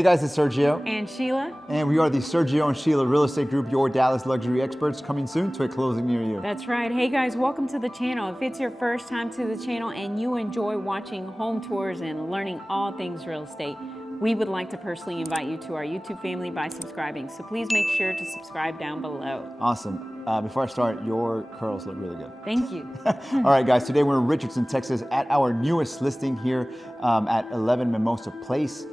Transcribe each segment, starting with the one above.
Hey guys, it's Sergio. And Sheila. And we are the Sergio and Sheila Real Estate Group, your Dallas luxury experts, coming soon to a closing near you. That's right. Hey guys, welcome to the channel. If it's your first time to the channel and you enjoy watching home tours and learning all things real estate, we would like to personally invite you to our YouTube family by subscribing. So please make sure to subscribe down below. Awesome. Before I start, your curls look really good. Thank you. All right, guys, today we're in Richardson, Texas at our newest listing here at 11 Mimosa Place.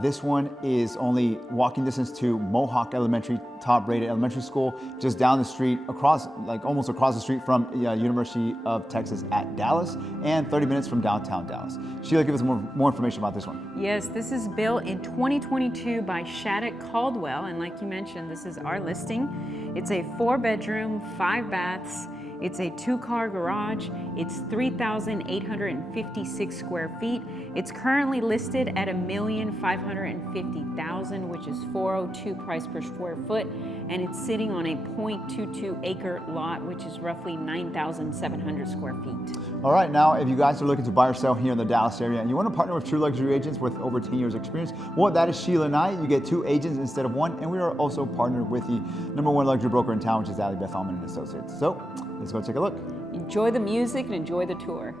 This one is only walking distance to Mohawk Elementary, top-rated elementary school, just down the street, almost across the street from University of Texas at Dallas, and 30 minutes from downtown Dallas. Sheila, give us more information about this one. Yes, this is built in 2022 by Shaddock Caldwell, and like you mentioned, this is our listing. It's a 4-bedroom, 5 baths. It's a 2-car garage. It's 3,856 square feet. It's currently listed at $1,550,000, which is $402 price per square foot, and it's sitting on a 0.22 acre lot, which is roughly 9,700 square feet. All right, now if you guys are looking to buy or sell here in the Dallas area and you want to partner with true luxury agents with over 10 years experience, well, that is Sheila and I. You get 2 agents instead of 1, and we are also partnered with the #1 luxury broker in town, which is Beth Allman and Associates. So let's go take a look. Enjoy the music and enjoy the tour.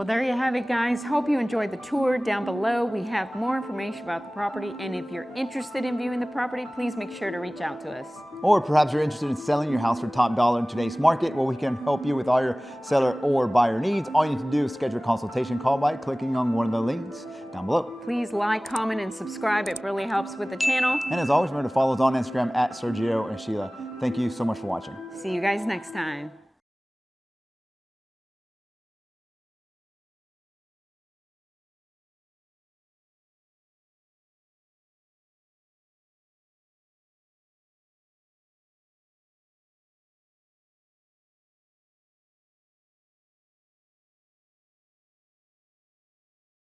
Well, there you have it, guys. Hope you enjoyed the tour. Down below, we have more information about the property. And if you're interested in viewing the property, please make sure to reach out to us. Or perhaps you're interested in selling your house for top dollar in today's market. Well, we can help you with all your seller or buyer needs. All you need to do is schedule a consultation call by clicking on one of the links down below. Please like, comment, and subscribe. It really helps with the channel. And as always, remember to follow us on Instagram at Sergio and Sheila. Thank you so much for watching. See you guys next time.